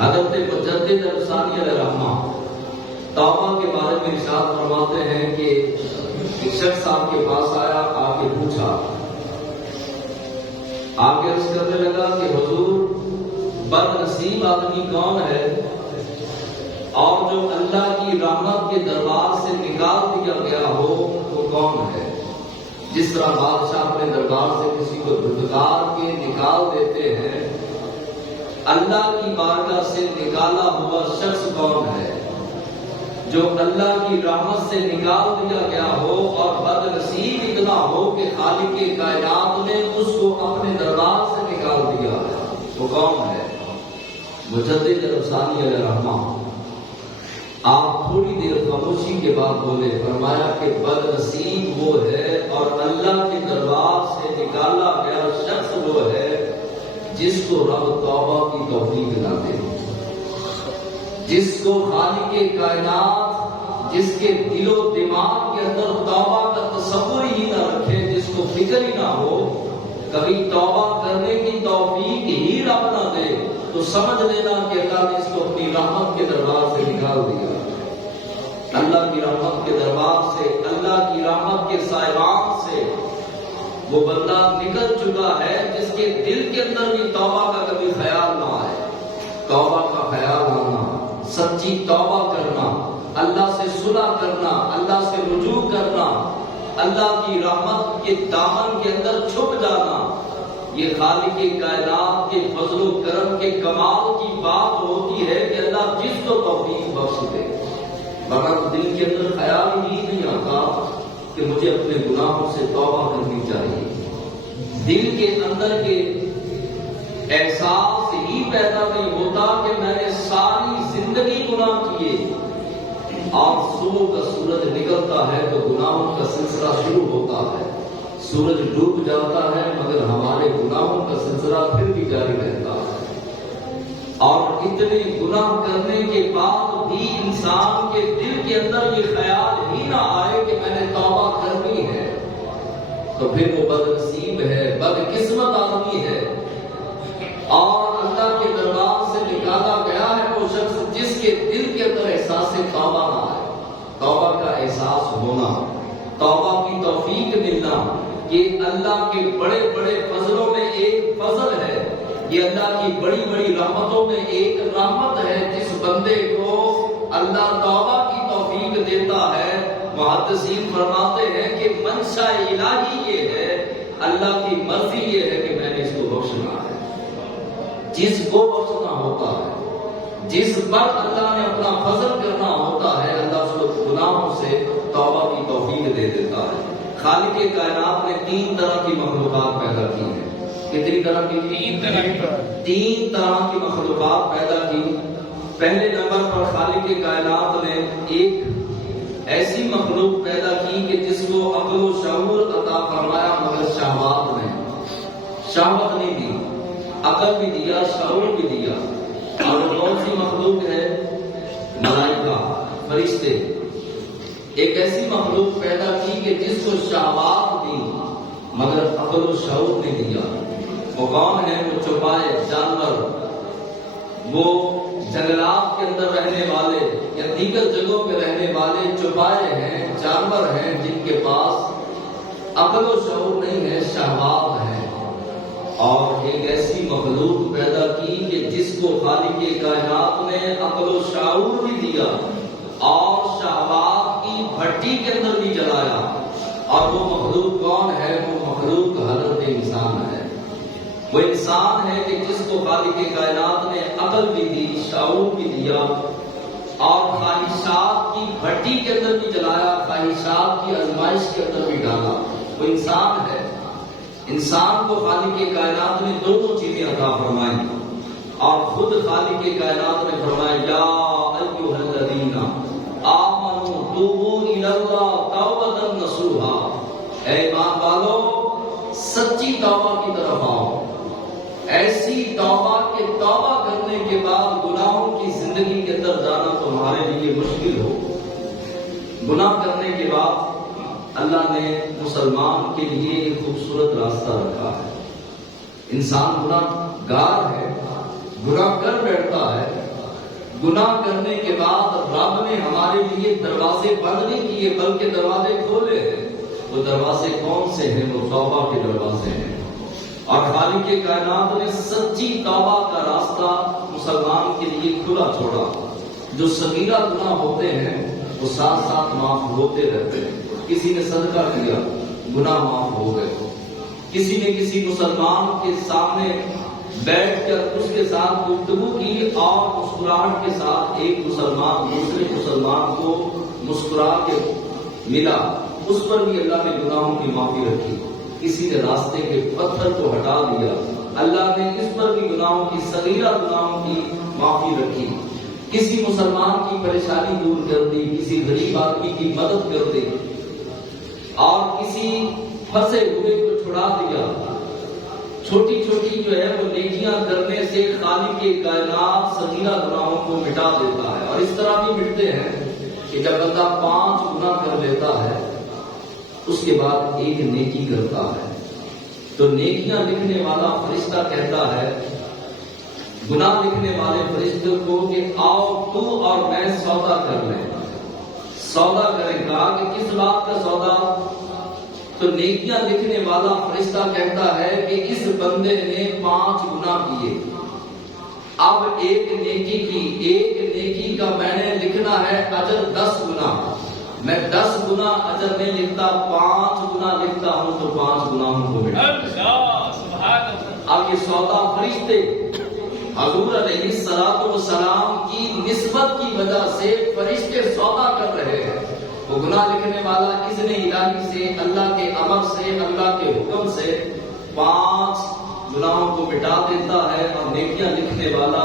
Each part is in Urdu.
حضرت مجدد ثانی علیہ رحمہ توبہ کے بارے میں ارشاد فرماتے ہیں کہ ایک شخص آپ کے پاس آیا، آپ نے پوچھا، آگے عرض کرنے لگا کہ حضور بد نصیب آدمی کون ہے اور جو اللہ کی رحمت کے دربار سے نکال دیا گیا ہو وہ کون ہے؟ جس طرح بادشاہ اپنے دربار سے کسی کو دھتکار کے نکال دیتے ہیں، اللہ کی بارگاہ سے نکالا ہوا شخص کون ہے؟ جو اللہ کی رحمت سے نکال دیا گیا ہو اور بد نصیب اتنا ہو کہ خالق کائنات نے اس کو اپنے دربار سے نکال دیا ہے، وہ کون ہے؟ مجدد ثانی علیہ رحمہ آپ تھوڑی دیر خاموشی کے بعد بولے، فرمایا کہ بد نصیب وہ ہے اور اللہ کے دربار سے نکالا گیا شخص وہ ہے جس کو رب توبہ کی توفیق نہ دے، جس کو خالق کائنات جس کے دل و دماغ کے اندر توبہ کا تصور ہی نہ رکھے، جس کو فکر ہی نہ ہو کبھی توبہ کرنے کی توفیق ہی رب نہ دے، تو سمجھ لینا کہ اللہ نے اس کو اپنی رحمت کے دربار سے نکال دیا۔ اللہ کی رحمت کے دربار سے، اللہ کی رحمت کے سائبان سے وہ بندہ نکل چکا ہے جس کے دل کے اندر بھی توبہ کا کبھی خیال نہ آئے۔ توبہ کا خیال آنا، سچی توبہ کرنا، اللہ سے صلح کرنا، اللہ سے رجوع کرنا، اللہ کی رحمت کے دامن کے اندر چھپ جانا، یہ خالق کائنات کے فضل و کرم کے کمال کی بات ہوتی ہے کہ اللہ جس کو توفیق بخش دے، مگر دل کے اندر خیال ہی نہیں آتا کہ مجھے اپنے گناہوں سے توبہ کرنی چاہیے۔ دل کے اندر کے احساس ہی پیدا نہیں ہوتا کہ میں نے ساری زندگی گناہ کیے، اور صبح کا سورج نکلتا ہے تو گناہوں کا سلسلہ شروع ہوتا ہے، سورج ڈوب جاتا ہے مگر ہمارے گناہوں کا سلسلہ پھر بھی جاری رہتا ہے، اور اتنے گناہ کرنے کے بعد بھی انسان کے دل کے اندر یہ خیال ہی نہ آئے کہ میں نے توبہ کرنی ہے، تو پھر وہ بد نصیب ہے، بد قسمت آدمی ہے، اور اللہ کے دربار سے نکالا گیا ہے وہ شخص جس کے دل کے اندر احساس توبہ نہ آئے۔ توبہ کا احساس ہونا، توبہ کی توفیق ملنا، یہ اللہ کے بڑے بڑے فضلوں میں ایک فضل ہے، یہ اللہ کی بڑی بڑی رحمتوں میں ایک رحمت ہے۔ جس بندے کو اللہ توبہ کی توفیق دیتا ہے، محدثین فرماتے ہیں کہ منشا الہی یہ ہے، اللہ کی مرضی یہ ہے کہ میں نے اس کو بخشنا ہے۔ جس کو بخشنا ہوتا ہے، جس پر اللہ نے اپنا فضل کرنا ہوتا ہے، اللہ اس کو گناہوں سے توبہ کی توفیق دے دیتا ہے۔ خالق کائنات نے 3 طرح کی مخلوقات پیدا کی ہیں۔ کتنی طرح کی؟ 3 طرح کی مخلوقات پیدا کی۔ پہلے نمبر پر خالق کائنات نے ایک ایسی مخلوق پیدا کی کہ جس کو عقل و شعور عطا فرمایا مگر شہوات نے شہوت نہیں دی، عقل بھی دیا، شعور بھی دیا۔ اور وہ کون سی مخلوق ہے؟ ملائکہ، فرشتے۔ ایک ایسی مخلوق پیدا کی کہ جس کو شہوات دی مگر عقل و شعور نہیں دیا۔ وہ کون ہے؟ وہ چوپائے جانور، وہ جنگلات کے اندر رہنے والے یا دیگر جگہوں پہ رہنے والے چوپائے ہیں، جانور ہیں جن کے پاس عقل و شعور نہیں ہے، شہوات ہے۔ اور ایک ایسی مخلوق پیدا کی کہ جس کو خالق کائنات نے عقل و شعور بھی دیا اور شہوات کی بھٹی کے اندر بھی جلایا، اور وہ مخلوق کون ہے؟ وہ مخلوق حضرت انسان ہے۔ وہ انسان ہے کہ جس کو خالق کائنات نے عقل بھی دی، شعور بھی دیا، اور خواہشات کی بھٹی کے اندر بھی جلایا، خواہشات کی آزمائش کے اندر بھی ڈالا۔ وہ انسان ہے۔ انسان کو خالق کائنات نے دونوں چیزیں عطا فرمائی، اور خود خالق کائنات نے فرمایا یا ایھا الذین آمنوا توبوا الی اللہ توبۃ نصوحا، اے ایمان والو سچی توبہ کی طرف آؤ، ایسی توبہ کہ توبہ کرنے کے بعد گناہوں کی زندگی کے اندر جانا تمہارے لیے مشکل ہو۔ گناہ کرنے کے بعد اللہ نے مسلمان کے لیے ایک خوبصورت راستہ رکھا ہے۔ انسان گناہ گار ہے، گناہ کر بیٹھتا ہے، گناہ کرنے کے بعد رب نے ہمارے لیے دروازے بند نہیں کیے بلکہ دروازے کھولے ہیں۔ وہ دروازے کون سے ہیں؟ وہ توبہ کے دروازے ہیں، اور خالق کائنات نے سچی توبہ کا راستہ مسلمان کے لیے کھلا چھوڑا۔ جو صغیرہ گناہ ہوتے ہیں وہ ساتھ ساتھ معاف ہوتے رہتے ہیں۔ کسی نے صدقہ کیا، گناہ معاف ہو گئے۔ کسی نے کسی مسلمان کے سامنے بیٹھ کر اس کے ساتھ گفتگو کی اور مسکراہٹ کے ساتھ ایک مسلمان دوسرے مسلمان کو مسکرا کے ملا، اس پر بھی اللہ نے گناہوں کی معافی رکھی۔ کسی نے راستے کے پتھر کو ہٹا دیا، اللہ نے اس پر بھی گناہوں کی صغیرہ گناہوں کی معافی رکھی۔ کسی مسلمان کی پریشانی دور کر دی، کسی غریب آدمی کی مدد کر دی، اور کسی پھنسے ہوئے کو چھڑا دیا۔ چھوٹی چھوٹی جو ہے وہ نیکیاں کرنے سے خالق کائنات صغیرہ گناہوں کو مٹا دیتا ہے۔ اور اس طرح بھی مٹتے ہیں کہ جب بندہ 5 گناہ کر لیتا ہے اس کے بعد ایک نیکی کرتا ہے تو نیکیاں لکھنے والا فرشتہ کہتا ہے گناہ لکھنے والے فرشتے کو کہ آؤ تو اور میں سودا کر لیں۔ سودا کریں گا کہ کس بات کا سودا؟ تو نیکیاں لکھنے والا فرشتہ کہتا ہے کہ اس بندے نے 5 گناہ کیے، اب ایک نیکی کا میں نے لکھنا ہے اجر 10 گنا۔ میں 10 گنا اجر نہیں لکھتا، 5 گنا لکھتا ہوں تو 5 گناہوں کو مٹا۔ اب یہ سودا فرشتے حضور علیہ الصلوۃ والسلام کی نسبت کی وجہ سے فرشتے سودا کر رہے ہیں۔ وہ گناہ لکھنے والا اذن الہی سے، اللہ کے امر سے، اللہ کے حکم سے 5 گناہوں کو مٹا دیتا ہے، اور نیکیاں لکھنے والا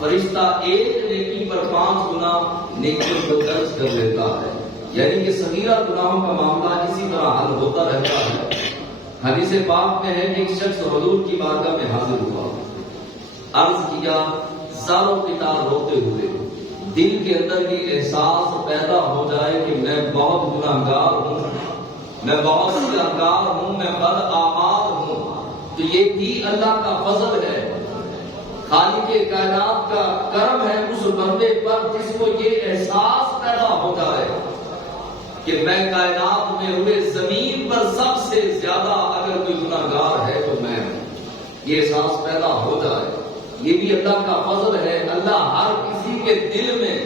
فرشتہ ایک نیکی پر 5 گنا نیکیوں کو درج کر لیتا ہے۔ یعنی کہ صغیرہ گناہوں کا معاملہ اسی طرح حل ہوتا رہتا ہے۔ حدیث پاک میں ہے کہ ایک شخص حضور کی بارگاہ میں حاضر ہوا، عرض کیا زار و قطار روتے ہوئے، دل کے اندر یہ احساس پیدا ہو جائے کہ میں بہت گناہگار ہوں، میں بہت سیاہکار ہوں، میں بدعمال ہوں، تو یہ بھی اللہ کا فضل ہے، خالق کائنات کا کرم ہے اس بندے پر جس کو یہ احساس پیدا ہو جائے کہ میں کائنات میں ہوئے زمین پر سب سے زیادہ اگر کوئی گناہگار ہے تو میں ہوں، یہ احساس پیدا ہو جائے۔ یہ بھی اللہ کا فضل ہے، اللہ ہر کسی کے دل میں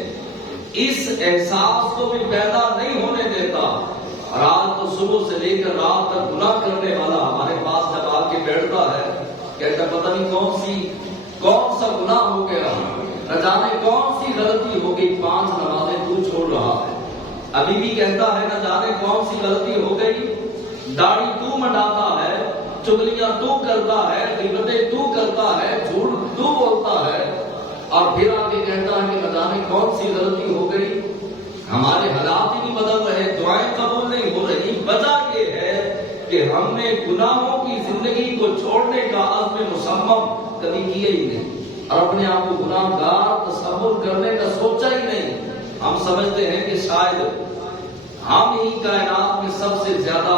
اس احساس کو بھی پیدا نہیں ہونے دیتا۔ اور آج تو صبح سے لے کر رات تک گناہ کرنے والا ہمارے پاس جب آ کے بیٹھتا ہے کہتا پتہ نہیں کون سا گناہ ہو گیا، نہ جانے کون سی غلطی ہو گئی، 5 نمازیں تو چھوڑ رہا ہے۔ ابھی بھی کہتا ہے نہ جانے کون سی غلطی ہو گئی، داڑھی تو منڈاتا ہے، چگلیاں تو کرتا ہے، غیبتیں تو کرتا ہے، جھوٹ تو بولتا ہے، اور پھر آگے کہتا ہے کہ نہ جانے کون سی غلطی ہو گئی۔ ہمارے حالات ہی نہیں بدل رہے، دعائیں قبول نہیں ہو رہی۔ وجہ یہ ہے کہ ہم نے گناہوں کی زندگی کو چھوڑنے کا عزم مصمم کبھی کیا ہی نہیں، اور اپنے آپ کو گناہ گار تصور کرنے کا سوچا ہی نہیں۔ ہم سمجھتے ہیں کہ شاید ہم ہی کائنات میں سب سے زیادہ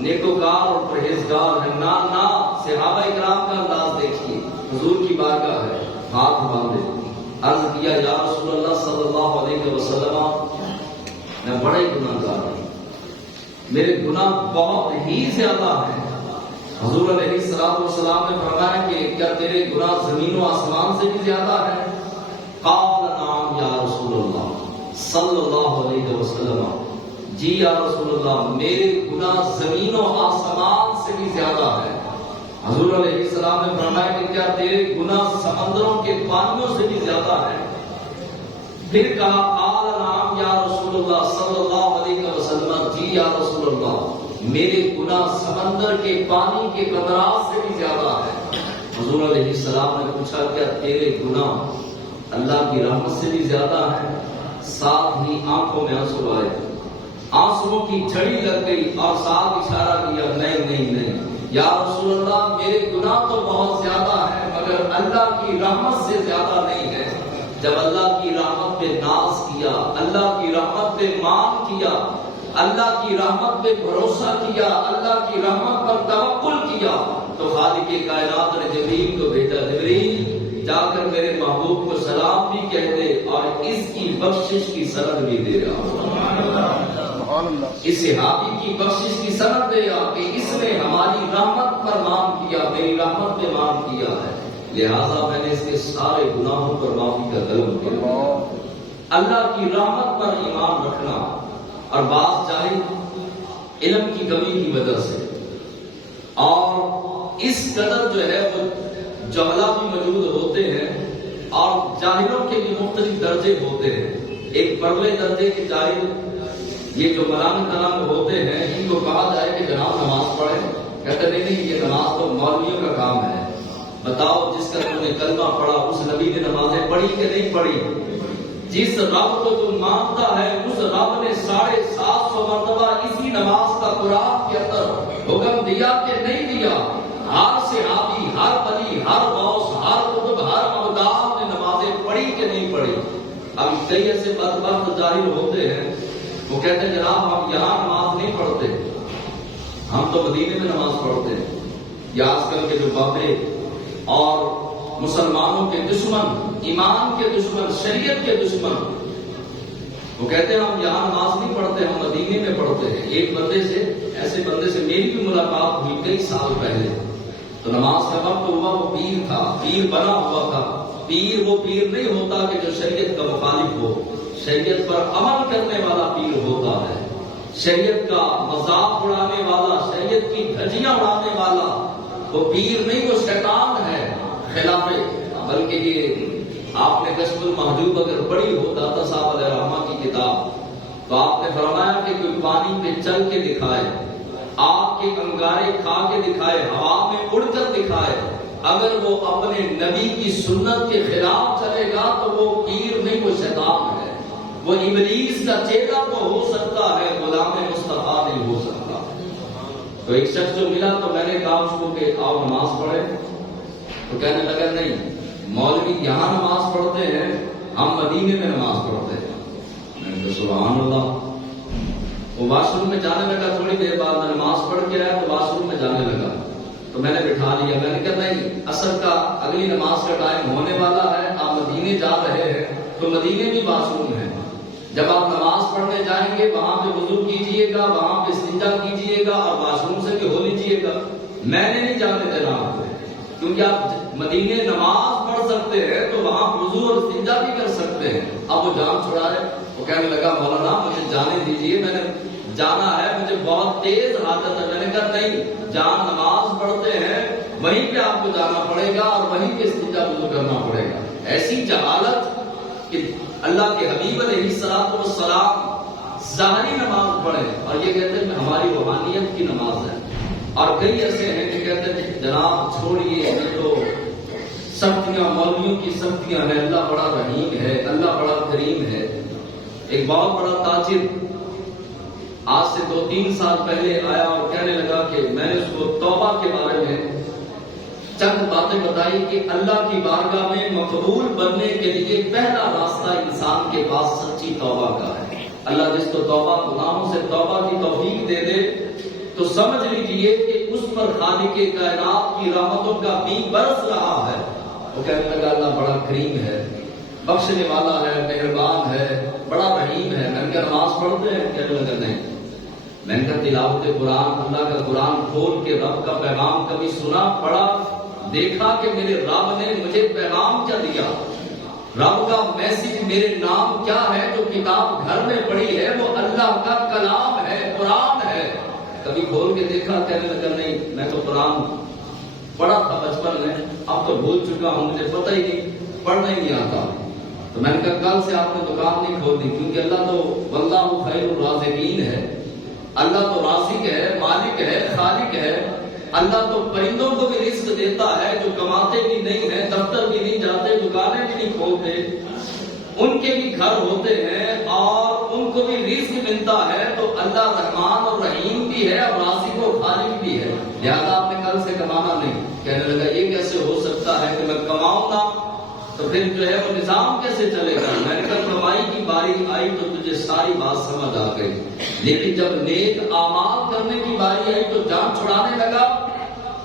نیکوکار اور پرہیزگار ہیں۔ نہ صحابہ اکرام کا انداز دیکھیے، حضور کی بارگاہ ہے، ہاتھ باندھے، عرض کیا یا رسول اللہ صلی اللہ علیہ وسلم میں بڑا ہی گناہگار ہوں، میرے گناہ بہت ہی زیادہ ہیں۔ حضور علیہ السلام نے فرمایا کہ کیا تیرے گناہ زمین و آسمان سے بھی زیادہ ہیں؟ قال نعم یا رسول اللہ صلی اللہ علیہ وسلم، جی یا رسول اللہ میرے گناہ زمین و آسمان سے بھی زیادہ ہے۔ حضور علیہ السلام نے فرمایا کہ کیا تیرے گناہ سمندروں کے پانیوں سے بھی زیادہ ہے؟ پھر کہا قال نعم یا رسول اللہ صلی اللہ علیہ وسلم، جی یا رسول اللہ میرے گناہ سمندر کے پانی کے قطرات سے بھی زیادہ ہے۔ حضور علیہ السلام نے پوچھا کیا تیرے گناہ اللہ کی رحمت سے بھی زیادہ ہیں؟ ساتھ ہی آنکھوں میں آنسو آئے، آنسوؤں کی جھڑی لگ گئی، اور ساتھ اشارہ کیا نہیں یا رسول اللہ میرے گناہ تو بہت زیادہ ہیں مگر اللہ کی رحمت سے زیادہ نہیں ہے۔ جب اللہ کی رحمت پہ ناز کیا، اللہ کی رحمت پہ مان کیا، اللہ کی رحمت پہ بھروسہ کیا، اللہ کی رحمت پر توکل کیا، تو خالق کائنات نے جبریل کو بھیجا، جبریل جا کر میرے محبوب کو سلام بھی کہہ دے اور اس کی بخشش کی سند بھی دے رہا اس صحابی کی بخشش کی سند دے کہ اس نے ہماری رحمت پر مان کیا، میری رحمت پہ مان کیا ہے، لہذا میں نے اس کے سارے گناہوں پر معافی کا طلب کیا۔ اللہ کی رحمت پر ایمان رکھنا، اور بعض چاہے علم کی کمی کی وجہ سے اور اس قدر جو ہے وہ جہلا بھی موجود ہوتے ہیں اور جاہلوں کے بھی مختلف درجے ہوتے ہیں۔ ایک پرلے درجے کے جاہل یہ جو ملانگ تلانگ ہوتے ہیں، ان کو کہا جائے کہ جناب نماز پڑھیں، کہتے نہیں یہ نماز تو مولویوں کا کام ہے، بتاؤ جس کا تم نے کلمہ پڑھا اس نبی نے نمازیں پڑھی کہ نہیں پڑھی؟ جس رب کو تم مانتا ہے اس رب نے 750 مرتبہ اسی نماز کا قرآن کے اندر حکم دیا کہ نہیں دیا؟ ہر صحابی، ہر ولی، ہر غوث، ہر قطب، ہر مقدام نے نمازیں پڑھی کہ نہیں پڑھی؟ اب کئی ایسے بدبخت جاہل ہوتے ہیں، وہ کہتے ہیں جناب ہم یہاں نماز نہیں پڑھتے، ہم تو مدینے میں نماز پڑھتے ہیں۔ یا آج کل کے جو بابے اور مسلمانوں کے دشمن، ایمان کے دشمن، شریعت کے دشمن، وہ کہتے ہیں ہم یہاں نماز نہیں پڑھتے، ہم مدینے میں پڑھتے ہیں۔ ایک بندے سے، ایسے بندے سے میری بھی ملاقات ہوئی کئی سال پہلے، تو نماز کا وقت ہوا، وہ پیر تھا، پیر بنا ہوا تھا۔ پیر وہ پیر نہیں ہوتا کہ جو شریعت کا مخالف ہو، شریعت پر عمل کرنے والا پیر ہوتا ہے۔ شریعت کا مذاق اڑانے والا، شریعت کی دھجیاں اڑانے والا وہ پیر نہیں، وہ شیطان ہے۔ خلاف بلکہ یہ آپ نے کشف المحجوب اگر پڑھی ہو داتا صاحب علیہ رحمہ کی کتاب، تو آپ نے فرمایا کہ کوئی پانی پہ چل کے دکھائے، آگ کے انگارے کھا کے دکھائے، ہوا میں اڑ کر دکھائے، اگر وہ اپنے نبی کی سنت کے خلاف چلے گا تو وہ پیر نہیں، وہ شیطان ہے۔ وہ ابلیس کا چیلا تو ہو سکتا ہے، غلام مصطفیٰ نہیں ہو سکتا۔ تو ایک شخص جو ملا تو میں نے کہا اس کو کہ آؤ نماز پڑھے، تو کہنے لگا نہیں مولوی یہاں نماز پڑھتے ہیں، ہم مدینے میں نماز پڑھتے ہیں۔ میں نے کہا سبحان اللہ۔ وہ واش روم میں جانے لگا، تھوڑی دیر بعد میں نماز پڑھ کے آیا تو واش روم میں جانے لگا، تو میں نے بٹھا لیا، میں نے کہا نہیں عصر کا اگلی نماز کا ٹائم ہونے والا ہے، آپ مدینے جا رہے ہیں تو مدینے بھی واش روم ہے، جب آپ نماز پڑھنے جائیں گے وہاں پہ وضو کیجئے گا، وہاں پہ استنجا کیجئے گا اور واش روم سے بھی ہو لیجئے گا۔ میں نے نہیں جانے دینا آپ کو، کیونکہ آپ مدینے نماز پڑھ سکتے ہیں تو وہاں وضو اور استنجا بھی کر سکتے ہیں۔ اب وہ جان چھڑا ہے، وہ کہنے لگا مولانا مجھے جانے دیجئے، میں نے جانا ہے، مجھے بہت تیز حاجت ہے۔ میں نے کہا نہیں، جہاں نماز پڑھتے ہیں وہیں پہ آپ کو جانا پڑے گا اور وہیں پہ استنجا وضو کرنا پڑے گا۔ ایسی جہالت کہ اللہ کے حبیب علیہ الصلوۃ والسلام ظاہری نماز پڑھیں اور یہ کہتے ہیں کہ ہماری روحانیت کی نماز ہے، اور کئی ایسے ہیں کہ کہتے ہیں جناب چھوڑیے یہ تو سختیاں، مولویوں کی سختیاں ہیں، اللہ بڑا رحیم ہے، اللہ بڑا کریم ہے۔ ایک بہت بڑا تاجر آج سے 2-3 سال پہلے آیا اور کہنے لگا کہ میں نے اس کو توبہ کے بارے میں چند باتیں بتائی کہ اللہ کی بارگاہ میں مقبول بننے کے لیے پہلا راستہ انسان کے پاس سچی توبہ کا ہے۔ اللہ جس کو توبہ، گناہوں سے توبہ کی توفیق دے دے تو سمجھ لیجئے کہ اس پر خالق کائنات کی رحمتوں کا بھی برس رہا ہے۔ وہ کہنے لگا اللہ بڑا کریم ہے، بخشنے والا ہے، مہربان ہے، بڑا رحیم ہے۔ میں نے کہا نماز پڑھتے ہیں؟ کہنے لگا نہیں۔ میں نے کہا تلاوت قرآن، اللہ کا قرآن کھول کے رب کا پیغام کبھی سنا، پڑھا، دیکھا کہ میرے رب نے مجھے پیغام کیا دیا، رب کا میسج میرے نام کیا ہے، جو کتاب گھر میں پڑھی ہے وہ اللہ کا کلام ہے، قرآن ہے، کبھی کھول کے دیکھا؟ کہنے لگا نہیں، میں تو قرآن پڑھا تھا بچپن میں، اب تو بھول چکا ہوں، مجھے پتہ ہی نہیں، پڑھنا ہی نہیں آتا۔ تو میں نے کہا کل سے آپ نے دکان نہیں کھول دی، کیونکہ اللہ تو واللہ خیر الرازقین ہے، اللہ تو رازق ہے، مالک ہے، خالق ہے۔ اللہ تو پرندوں کو بھی رزق دیتا ہے جو کماتے بھی نہیں ہیں، دفتر بھی نہیں جاتے، دکانیں بھی نہیں کھولتے، ان کے بھی گھر ہوتے ہیں اور ان کو بھی رزق ملتا ہے۔ تو اللہ رحمان اور رحیم بھی ہے اور رازق و خالق بھی ہے، لہذا آپ نے کل سے کمانا نہیں۔ کہنے لگا یہ کیسے ہو سکتا ہے کہ میں کماؤں گا تو پھر جو ہے وہ نظام کیسے چلے گا؟ میں نے کہا کمائی کی باری آئی تو تجھے ساری بات سمجھ آ گئی، لیکن جب نیک اعمال کرنے کی باری آئی تو جان چھڑانے لگا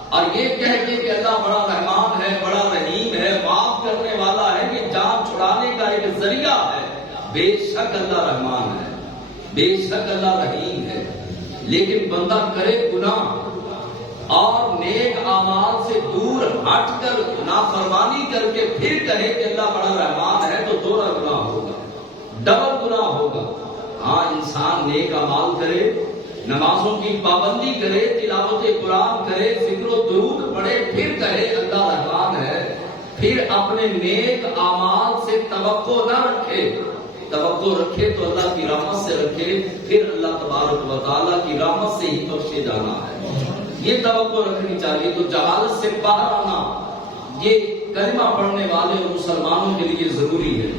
اور یہ کہہ کے کہ اللہ بڑا رحمان ہے، بڑا رحیم ہے، معاف کرنے ایک ذریعہ ہے. بے شک اللہ رحمان ہے, بے شک اللہ رحیم ہے, لیکن بندہ کرے گناہ اور نیک اعمال سے دور ہٹ کر نافرمانی کر کے پھر کہے کہ اللہ بڑا رحمان ہے تو دوہرا گناہ ہوگا, ڈبل گناہ ہوگا. ہاں انسان نیک اعمال کرے, نمازوں کی پابندی کرے, تلاوت قرآن کرے, ذکر و درود پڑھے, پھر کہے اللہ رحمان ہے, پھر اپنے نیک اعمال سے توقع نہ رکھے. توقع رکھے تو اللہ کی رحمت سے رکھے, پھر اللہ تبارک و تعالیٰ کی رحمت سے ہی بخشے جانا ہے. یہ توقع رکھنی چاہیے. تو جہالت سے باہر آنا یہ کلمہ پڑھنے والے مسلمانوں کے لیے ضروری ہے.